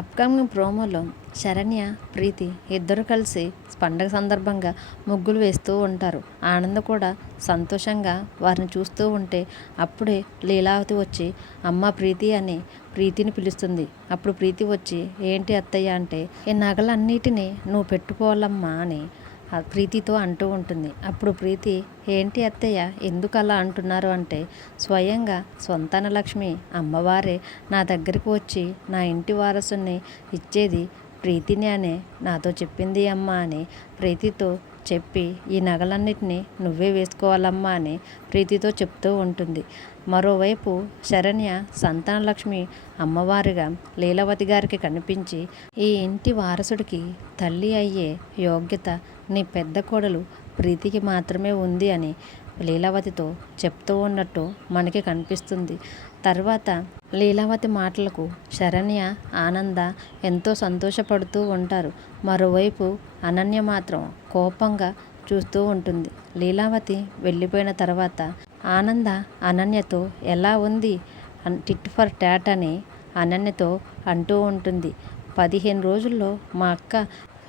Upcoming ప్రోమోలో శరణ్య, ప్రీతి ఇద్దరు కలిసి పండగ సందర్భంగా ముగ్గులు వేస్తూ ఉంటారు. ఆనంద్ కూడా సంతోషంగా వారిని చూస్తూ ఉంటే అప్పుడే లీలావతి వచ్చి అమ్మ ప్రీతి అని ప్రీతిని పిలుస్తుంది. అప్పుడు ప్రీతి వచ్చి ఏంటి అత్తయ్య అంటే ఈ నగలన్నిటినీ నువ్వు పెట్టుకోవాలమ్మా అని ప్రీతితో అంటూ ఉంటుంది. అప్పుడు ప్రీతి ఏంటి అత్తయ్య ఎందుకు అలా అంటున్నారు అంటే స్వయంగా సంతాన లక్ష్మి అమ్మవారే నా దగ్గరికి వచ్చి నా ఇంటి వారసుని ఇచ్చేది ప్రీతిని అనే నాతో చెప్పింది అమ్మ అని ప్రీతితో చెప్పి ఈ నగలన్నిటినీ నువ్వే వేసుకోవాలమ్మా అని ప్రీతితో చెప్తూ ఉంటుంది. మరోవైపు శరణ్య సంతానలక్ష్మి అమ్మవారిగా లీలావతి గారికి కనిపించి ఈ ఇంటి వారసుడికి తల్లి అయ్యే యోగ్యత నీ పెద్ద కోడలు ప్రీతికి మాత్రమే ఉంది అని లీలావతితో చెప్తూ ఉన్నట్టు మనకి కనిపిస్తుంది. తర్వాత లీలావతి మాటలకు శరణ్య, ఆనంద ఎంతో సంతోషపడుతూ ఉంటారు. మరోవైపు అనన్య మాత్రం కోపంగా చూస్తూ ఉంటుంది. లీలావతి వెళ్ళిపోయిన తర్వాత ఆనంద అనన్యతో ఎలా ఉంది టిట్ ఫర్ టాట్ అని అనన్యతో అంటూ ఉంటుంది. 15 రోజుల్లో మా అక్క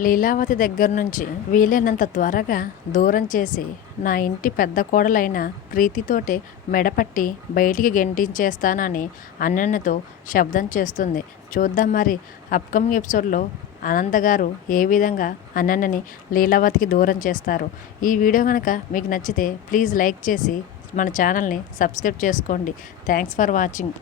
లీలావతి దగ్గర నుంచి వీలైనంత త్వరగా దూరం చేసి నా ఇంటి పెద్ద కోడలైన ప్రీతితోటే మెడపట్టి బయటికి గెంటించేస్తానని అనన్యతో శబ్దం చేస్తుంది. చూద్దాం మరి అప్కమింగ్ ఎపిసోడ్లో ఆనంద గారు ఏ విధంగా అనన్యని లీలావతికి దూరం చేస్తారు. ఈ వీడియో కనుక మీకు నచ్చితే ప్లీజ్ లైక్ చేసి మన ఛానల్ని సబ్స్క్రైబ్ చేసుకోండి. Thanks for watching.